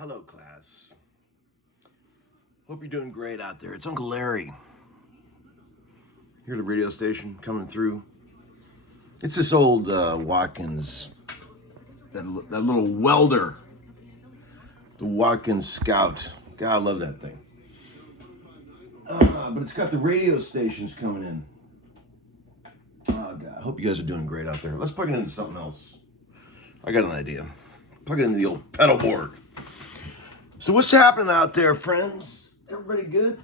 Hello, class. Hope you're doing great out there. It's Uncle Larry. Here at the radio station coming through. It's this old Watkins, that little welder, the Watkins Scout. God, I love that thing. But it's got the radio stations coming in. Oh, God, I hope you guys are doing great out there. Let's plug it into something else. I got an idea. Plug it into the old pedal board. So what's happening out there, friends? Everybody good?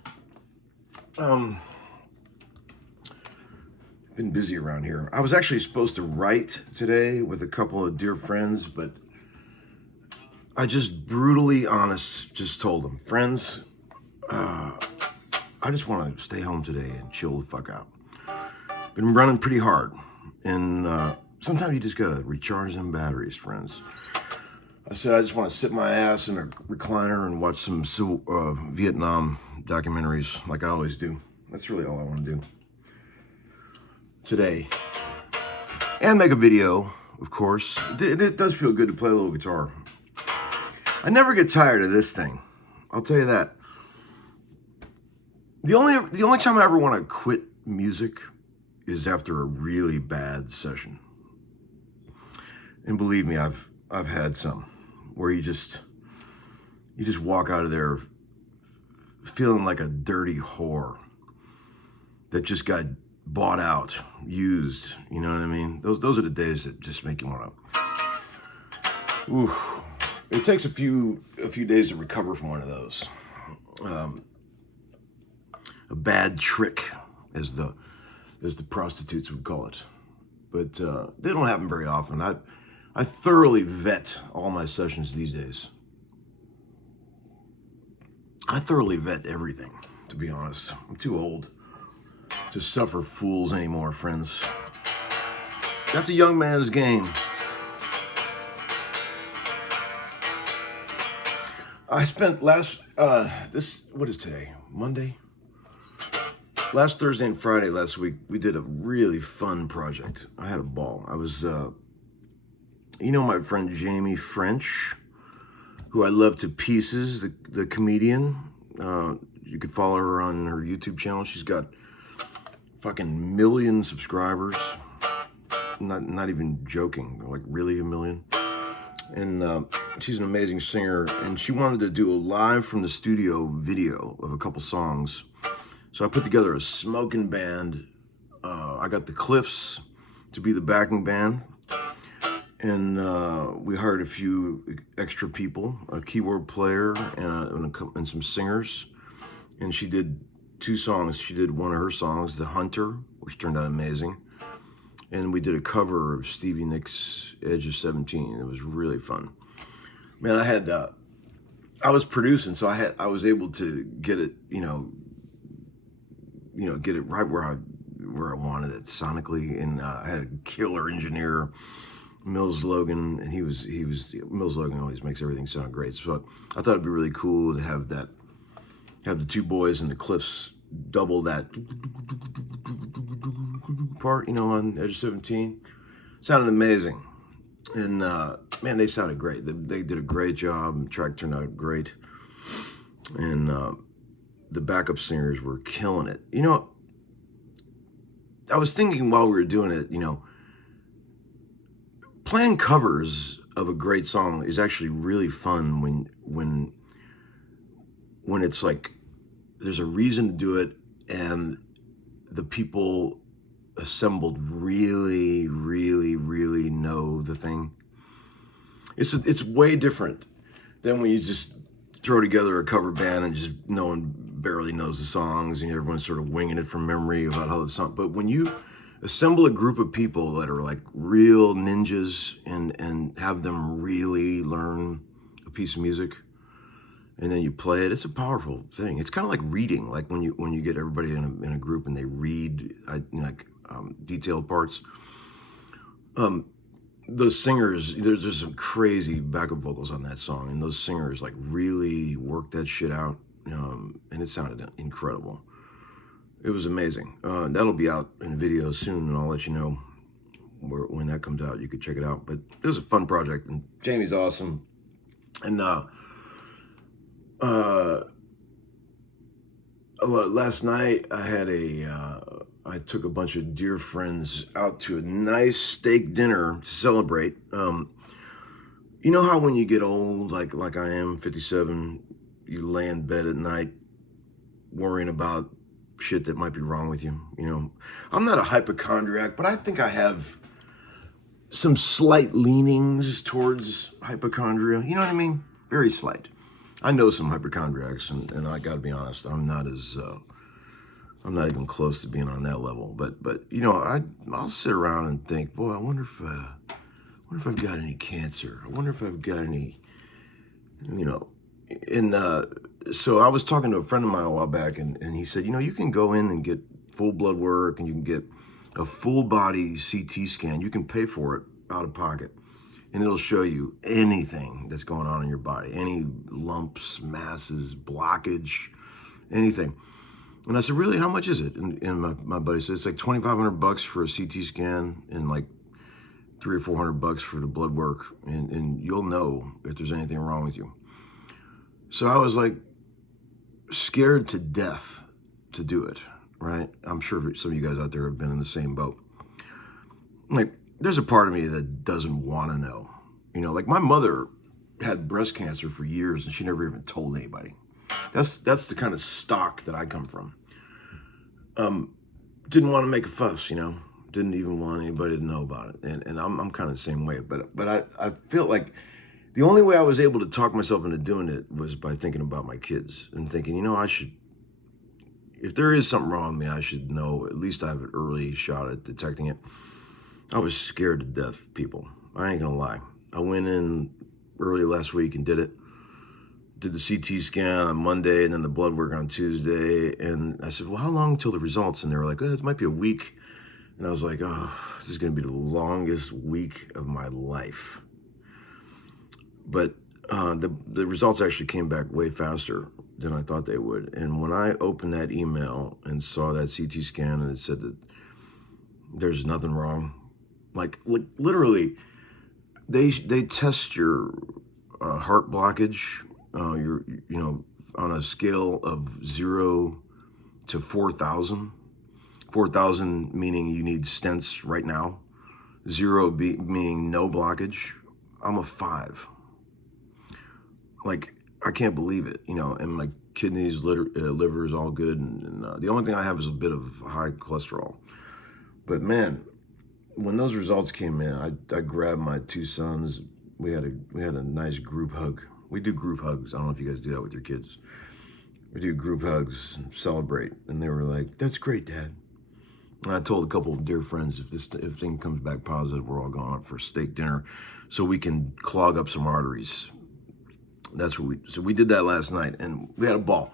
Been busy around here. I was actually supposed to write today with a couple of dear friends, but I just brutally honest just told them, friends, I just want to stay home today and chill the fuck out. Been running pretty hard, and sometimes you just gotta recharge them batteries, friends. I said I just want to sit my ass in a recliner and watch some Vietnam documentaries like I always do. That's really all I want to do today. And make a video, of course. It does feel good to play a little guitar. I never get tired of this thing. I'll tell you that. The only time I ever want to quit music is after a really bad session. And believe me, I've had some where you just walk out of there feeling like a dirty whore that just got bought out, used, you know what I mean? Those are the days that just make you want to. Ooh, it takes a few days to recover from one of those. A bad trick, as the prostitutes would call it, but they don't happen very often. I thoroughly vet all my sessions these days. I thoroughly vet everything, to be honest. I'm too old to suffer fools anymore, friends. That's a young man's game. I spent what is today? Monday? Last Thursday and Friday last week, we did a really fun project. I had a ball. I was, my friend Jamie French, who I love to pieces, the comedian. You could follow her on her YouTube channel. She's got fucking million subscribers. Not even joking, like really a million. And she's an amazing singer, and she wanted to do a live from the studio video of a couple songs. So I put together a smoking band. I got the Cliffs to be the backing band. And we hired a few extra people, a keyboard player and some singers. And she did 2 songs. She did one of her songs, The Hunter, which turned out amazing. And we did a cover of Stevie Nicks' Edge of 17. It was really fun. Man, I was producing, so I was able to get it, get it right where I wanted it sonically. And I had a killer engineer, Mills Logan, and he was Mills Logan always makes everything sound great. So I thought it'd be really cool to have the 2 boys and the Cliffs double that part, on Edge of 17. Sounded amazing. And man, they sounded great. They did a great job. The track turned out great. And the backup singers were killing it. I was thinking while we were doing it, playing covers of a great song is actually really fun when it's like there's a reason to do it and the people assembled really, really, really know the thing. It's way different than when you just throw together a cover band and just no one barely knows the songs and everyone's sort of winging it from memory about how the song. But when you assemble a group of people that are like real ninjas and have them really learn a piece of music and then you play it, it's a powerful thing. It's kind of like reading, like when you get everybody in a group and they read detailed parts. Those singers, there's some crazy backup vocals on that song, and those singers like really worked that shit out, and it sounded incredible. It was amazing. That'll be out in a video soon, and I'll let you know when that comes out. You could check it out. But it was a fun project, and Jamie's awesome. And last night I took a bunch of dear friends out to a nice steak dinner to celebrate. You know how when you get old, like I am, 57, you lay in bed at night worrying about shit that might be wrong with you. You know, I'm not a hypochondriac, but I think I have some slight leanings towards hypochondria. You know what I mean? Very slight. I know some hypochondriacs, and I gotta be honest, I'm not even close to being on that level. But you know, I'll sit around and think, boy, I wonder if I've got any cancer. I wonder if I've got any, you know. And so I was talking to a friend of mine a while back, and he said, you know, you can go in and get full blood work, and you can get a full body CT scan. You can pay for it out of pocket, and it'll show you anything that's going on in your body, any lumps, masses, blockage, anything. And I said, really, how much is it? And my buddy said, it's like $2,500 for a CT scan and like $300 or $400 for the blood work. And you'll know if there's anything wrong with you. So I was like scared to death to do it, right? I'm sure some of you guys out there have been in the same boat. Like, there's a part of me that doesn't want to know. You know, like my mother had breast cancer for years and she never even told anybody. That's the kind of stock that I come from. Didn't want to make a fuss, you know. Didn't even want anybody to know about it. And I'm kind of the same way. But I feel like the only way I was able to talk myself into doing it was by thinking about my kids and thinking, you know, I should, if there is something wrong with me, I should know, at least I have an early shot at detecting it. I was scared to death, people. I ain't gonna lie. I went in early last week and did it. Did the CT scan on Monday and then the blood work on Tuesday. And I said, well, how long till the results? And they were like, oh, this might be a week. And I was like, oh, this is going to be the longest week of my life. But the results actually came back way faster than I thought they would. And when I opened that email and saw that CT scan and it said that there's nothing wrong, like literally, they test your heart blockage. You know, on a scale of 0 to 4,000. 4,000 meaning you need stents right now. 0 meaning no blockage. I'm a 5. Like, I can't believe it, you know, and my kidneys, liver is all good. And the only thing I have is a bit of high cholesterol. But man, when those results came in, I grabbed my 2 sons. We had a nice group hug. We do group hugs. I don't know if you guys do that with your kids. We do group hugs and celebrate. And they were like, that's great, Dad. And I told a couple of dear friends, if thing comes back positive, we're all going up for steak dinner so we can clog up some arteries. That's what we did that last night, and we had a ball.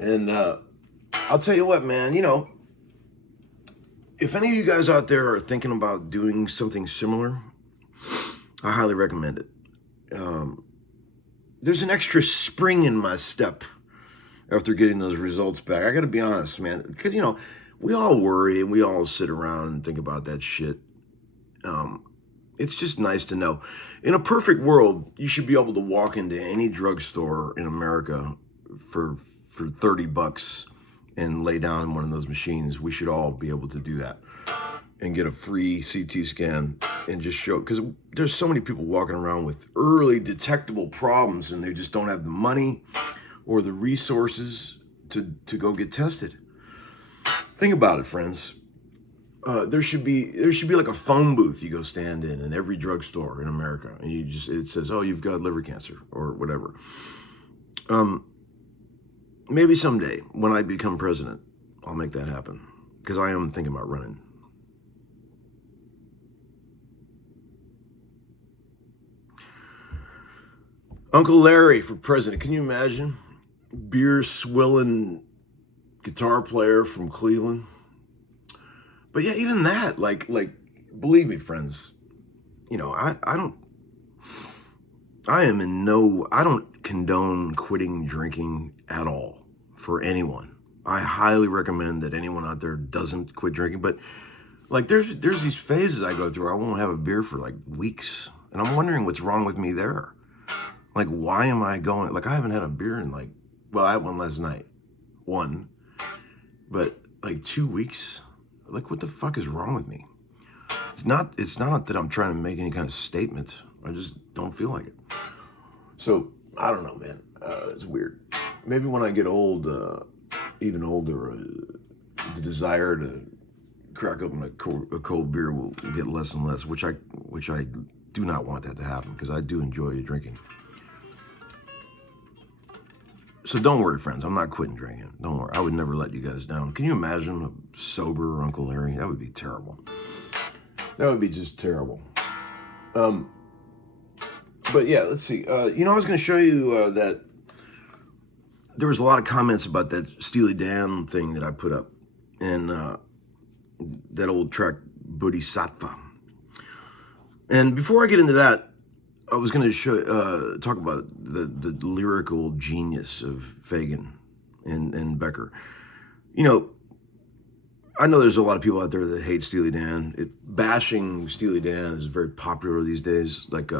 And I'll tell you what, man, you know, if any of you guys out there are thinking about doing something similar, I highly recommend it. There's an extra spring in my step after getting those results back. I got to be honest, man, because, you know, we all worry and we all sit around and think about that shit. It's just nice to know. In a perfect world, you should be able to walk into any drugstore in America for $30 and lay down in one of those machines. We should all be able to do that and get a free CT scan and just show, because there's so many people walking around with early detectable problems and they just don't have the money or the resources to go get tested. Think about it, friends. there should be like a phone booth you go stand in every drugstore in America, and it says, oh, you've got liver cancer or whatever. Maybe someday when I become president, I'll make that happen, because I am thinking about running. Uncle Larry for president. Can you imagine? Beer swilling guitar player from Cleveland. But yeah, even that, like, believe me, friends, you know, I don't condone quitting drinking at all for anyone. I highly recommend that anyone out there doesn't quit drinking. But like, there's these phases I go through. I won't have a beer for like weeks, and I'm wondering what's wrong with me there. Like, why am I going? Like, I haven't had a beer in like, well, I had one last night, but like 2 weeks. Like, what the fuck is wrong with me? It's not that I'm trying to make any kind of statement. I just don't feel like it. So I don't know, man. It's weird. Maybe when I get old, even older, the desire to crack open a cold beer will get less and less, which I do not want that to happen, because I do enjoy drinking. So don't worry, friends. I'm not quitting drinking. Don't worry. I would never let you guys down. Can you imagine a sober Uncle Larry? That would be terrible. That would be just terrible. But yeah, let's see. I was going to show you that there was a lot of comments about that Steely Dan thing that I put up, and that old track Bodhisattva. And before I get into that, I was going to talk about the lyrical genius of Fagen and Becker. You know, I know there's a lot of people out there that hate Steely Dan. Bashing Steely Dan is very popular these days. Like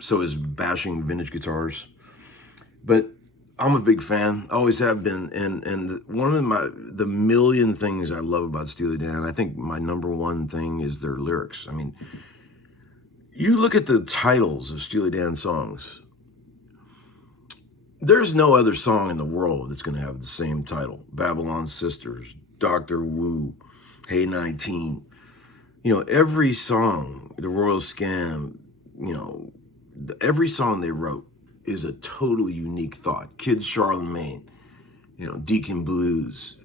so is bashing vintage guitars. But I'm a big fan. Always have been. And one of the million things I love about Steely Dan, I think my number one thing is their lyrics. I mean, you look at the titles of Steely Dan songs, there's no other song in the world that's going to have the same title. Babylon Sisters, Dr. Wu, Hey 19. You know, every song, The Royal Scam, you know, every song they wrote is a totally unique thought. Kid Charlemagne, you know, Deacon Blues.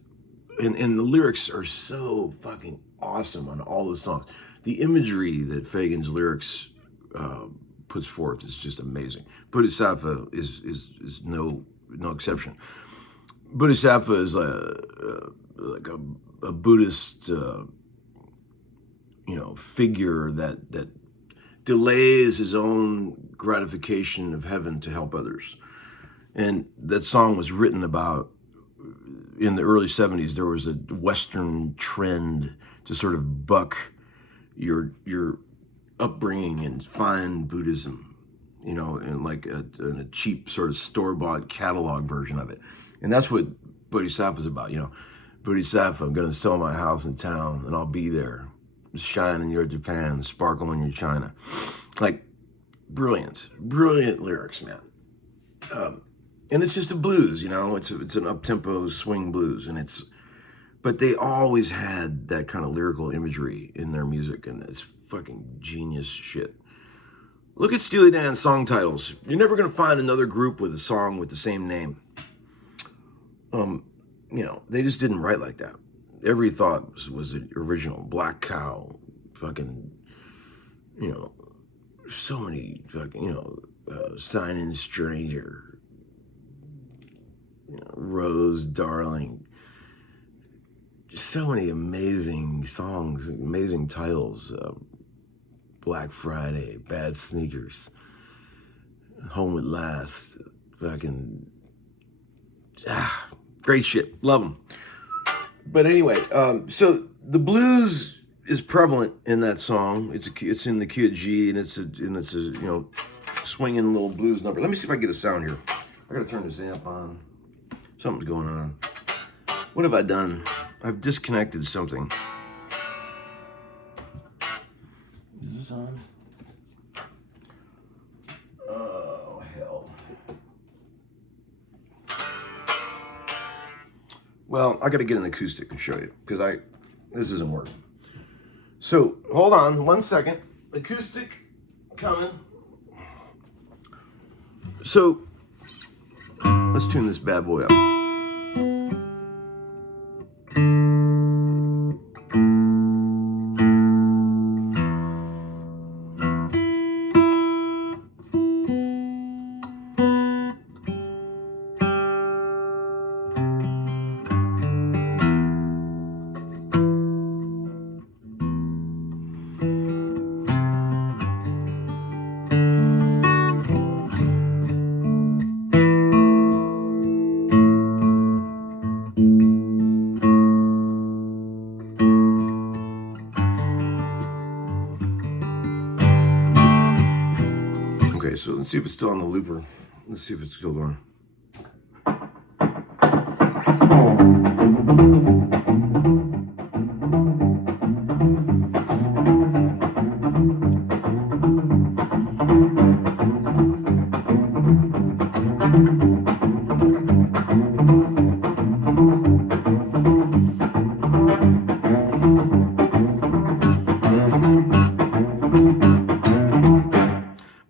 And the lyrics are so fucking awesome on all the songs. The imagery that Fagen's lyrics puts forth is just amazing. Bodhisattva is no exception. Bodhisattva is like a Buddhist figure that delays his own gratification of heaven to help others. And that song was written about in the early 70s. There was a Western trend to sort of buck your upbringing and find Buddhism, you know, and like in a cheap sort of store-bought catalog version of it. And that's what Bodhisattva is about, you know. Bodhisattva, I'm going to sell my house in town and I'll be there, shine in your Japan, sparkle in your China. Like, brilliant lyrics, man. And it's just a blues, you know. It's an up-tempo swing blues, but they always had that kind of lyrical imagery in their music, and it's fucking genius shit. Look at Steely Dan song titles. You're never gonna find another group with a song with the same name. You know, they just didn't write like that. Every thought was original. Black Cow, fucking, you know, so many fucking, you know, Sign In Stranger, you know, Rose Darling. Just so many amazing songs, amazing titles. Black Friday, Bad Sneakers, Home at Last, fucking, great shit, love them. But anyway, so the blues is prevalent in that song. It's in the key of G, and it's a you know, swinging little blues number. Let me see if I can get a sound here. I gotta turn this amp on. Something's going on. What have I done? I've disconnected something. Is this on? Oh, hell. Well, I got to get an acoustic and show you, because This isn't working. So hold on 1 second. Acoustic coming. So let's tune this bad boy up. Okay, so let's see if it's still on the looper. Let's see if it's still going.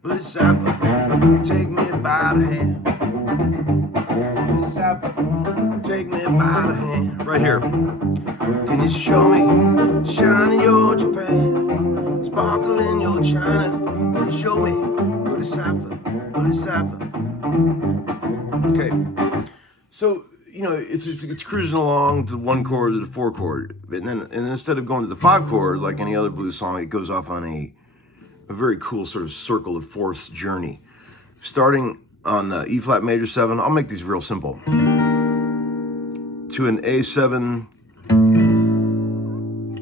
Bodhisattva, take me by the hand. Bodhisattva, take me by the hand. Right here. Can you show me shine in your Japan, sparkle in your China? Can you show me Bodhisattva, Bodhisattva? Okay, so you know it's cruising along to 1 chord to the 4 chord, and instead of going to the 5 chord like any other blues song, it goes off on a very cool sort of circle of fourths journey, starting on E flat major 7. I'll make these real simple. To an A7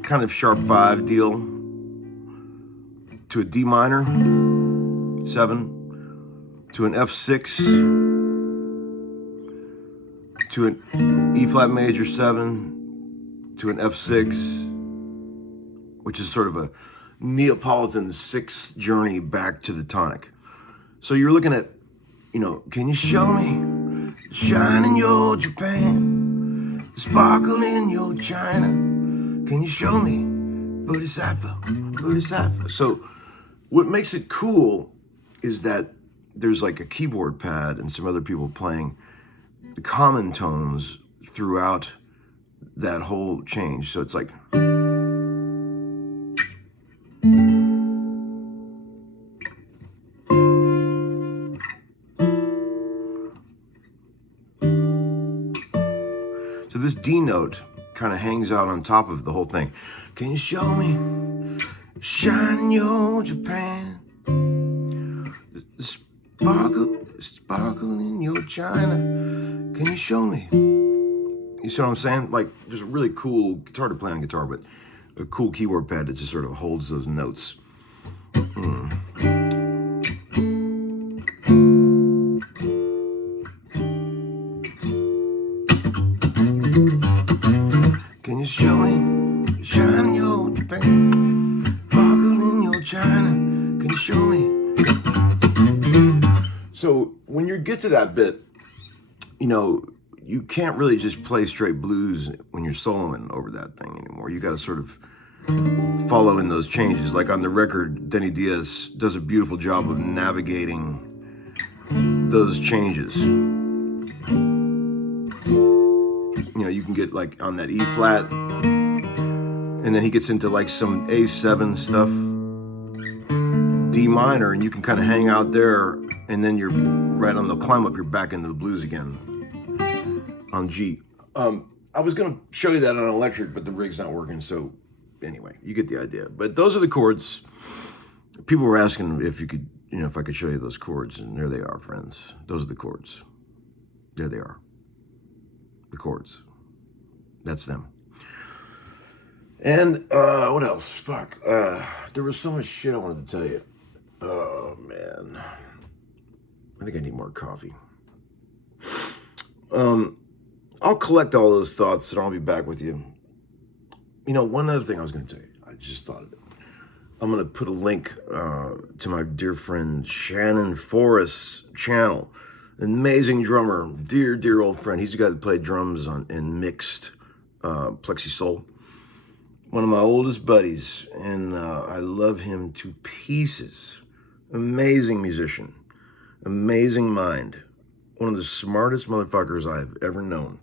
kind of sharp 5 deal, to a D minor 7, to an F6, to an E flat major 7, to an F6, which is sort of a Neapolitan 6 journey back to the tonic. So you're looking at, you know, can you show me shine in your Japan, sparkle in your China? Can you show me Bodhisattva, Bodhisattva? So what makes it cool is that there's like a keyboard pad and some other people playing the common tones throughout that whole change. So it's like, so this D note kind of hangs out on top of the whole thing. Can you show me shine in your Japan, sparkle in your China? Can you show me? You see what I'm saying? Like, there's a really cool, it's hard to play on guitar, but a cool keyboard pad that just sort of holds those notes. Can you show me shine in your Japan, sparkle in your China? Can you show me? So when you get to that bit, you know, you can't really just play straight blues when you're soloing over that thing anymore. You got to sort of follow in those changes. Like on the record, Denny Diaz does a beautiful job of navigating those changes. You know, you can get like on that E flat, and then he gets into like some A7 stuff, D minor, and you can kind of hang out there, and then you're right on the climb up, you're back into the blues again on G. I was gonna show you that on electric, but the rig's not working, so anyway, you get the idea. But those are the chords. People were asking if you could, you know, if I could show you those chords, and there they are, friends. Those are the chords. There they are. The chords. That's them. And what else? Fuck. There was so much shit I wanted to tell you. Oh man. I think I need more coffee. I'll collect all those thoughts and I'll be back with you. You know, one other thing I was going to tell you. I just thought of it. I'm going to put a link to my dear friend Shannon Forrest's channel. An amazing drummer, dear old friend. He's the guy that played drums in Mixed, Plexi Soul. one of my oldest buddies, and I love him to pieces. Amazing musician, amazing mind, one of the smartest motherfuckers I've ever known.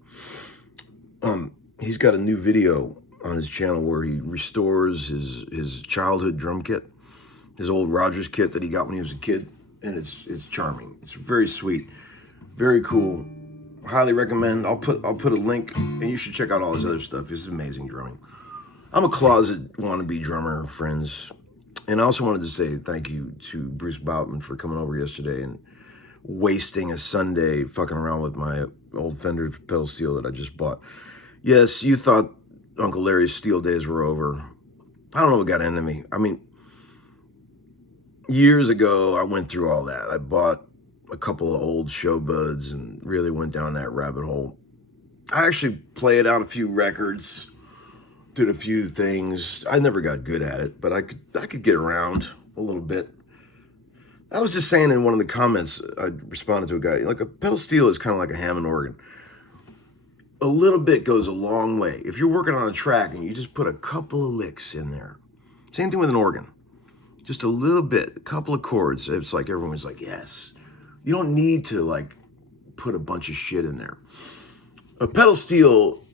He's got a new video on his channel where he restores his childhood drum kit, his old Rogers kit that he got when he was a kid, and it's charming. It's very sweet, very cool. Highly recommend. I'll put a link, and you should check out all his other stuff. This is amazing drumming. I'm a closet wannabe drummer, friends. And I also wanted to say thank you to Bruce Boutman for coming over yesterday and wasting a Sunday fucking around with my old Fender pedal steel that I just bought. Yes, you thought Uncle Larry's steel days were over. I don't know what got into me. I mean, years ago, I went through all that. I bought a couple of old Showbuds and really went down that rabbit hole. I actually played out a few records, did a few things. I never got good at it, but I could get around a little bit. I was just saying in one of the comments, I responded to a guy, like a pedal steel is kind of like a Hammond organ. A little bit goes a long way. If you're working on a track and you just put a couple of licks in there, same thing with an organ, just a little bit, a couple of chords. It's like everyone's like, yes. You don't need to like put a bunch of shit in there. A pedal steel,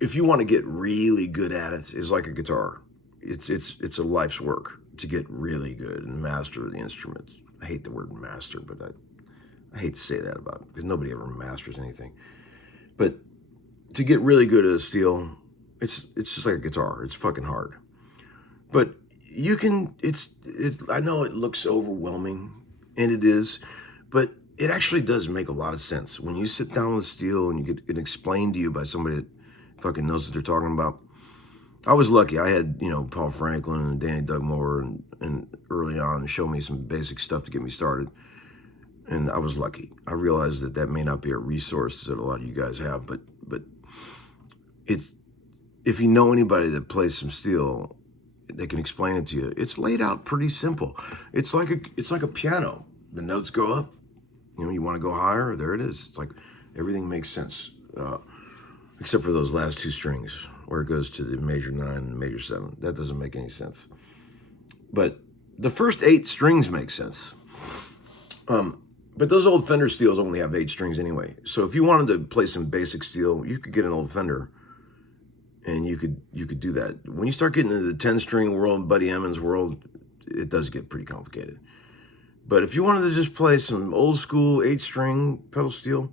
if you want to get really good at it, is like a guitar. It's a life's work to get really good and master the instrument. I hate the word master, but I hate to say that about it because nobody ever masters anything. But to get really good at a steel, it's just like a guitar. It's fucking hard. But you can, I know it looks overwhelming, and it is, but it actually does make a lot of sense. When you sit down with steel and you get it explained to you by somebody that fucking knows what they're talking about. I was lucky. I had, Paul Franklin and Danny Dugmore and early on show me some basic stuff to get me started. And I was lucky. I realized that may not be a resource that a lot of you guys have, but it's, if you know anybody that plays some steel, they can explain it to you. It's laid out pretty simple. It's like a piano. The notes go up. You want to go higher, there it is. It's like everything makes sense. Except for those last two strings where it goes to the major 9 and major 7. That doesn't make any sense. But the first 8 strings make sense. But those old Fender steels only have 8 strings anyway. So if you wanted to play some basic steel, you could get an old Fender and you could do that. When you start getting into the 10-string world, Buddy Emmons world, it does get pretty complicated. But if you wanted to just play some old school 8-string pedal steel,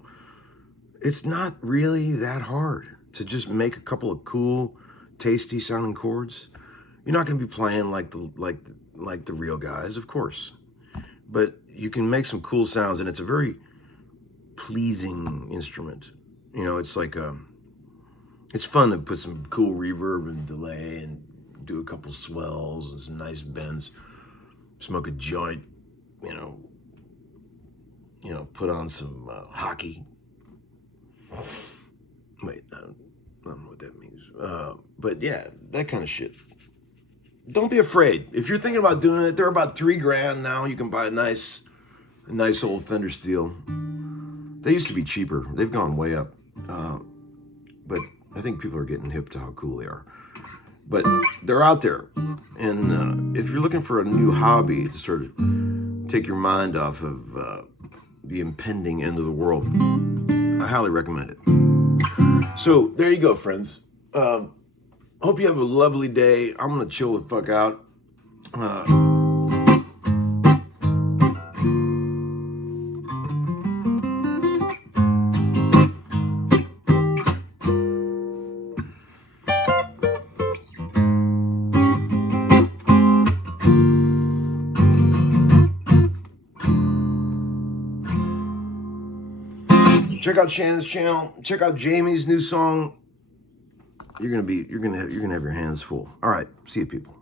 it's not really that hard to just make a couple of cool, tasty sounding chords. You're not going to be playing like the real guys, of course, but you can make some cool sounds, and it's a very pleasing instrument. It's like it's fun to put some cool reverb and delay and do a couple swells and some nice bends, smoke a joint, put on some hockey. Wait, I don't know what that means. But yeah, that kind of shit. Don't be afraid. If you're thinking about doing it, they're about $3,000 now. You can buy a nice old Fender steel. They used to be cheaper. They've gone way up. But I think people are getting hip to how cool they are. But they're out there. And if you're looking for a new hobby to sort of take your mind off of the impending end of the world, I highly recommend it. So there you go, friends. Hope you have a lovely day. I'm gonna chill the fuck out. Check out Shannon's channel. Check out Jamie's new song. You're gonna have your hands full. All right, see you, people.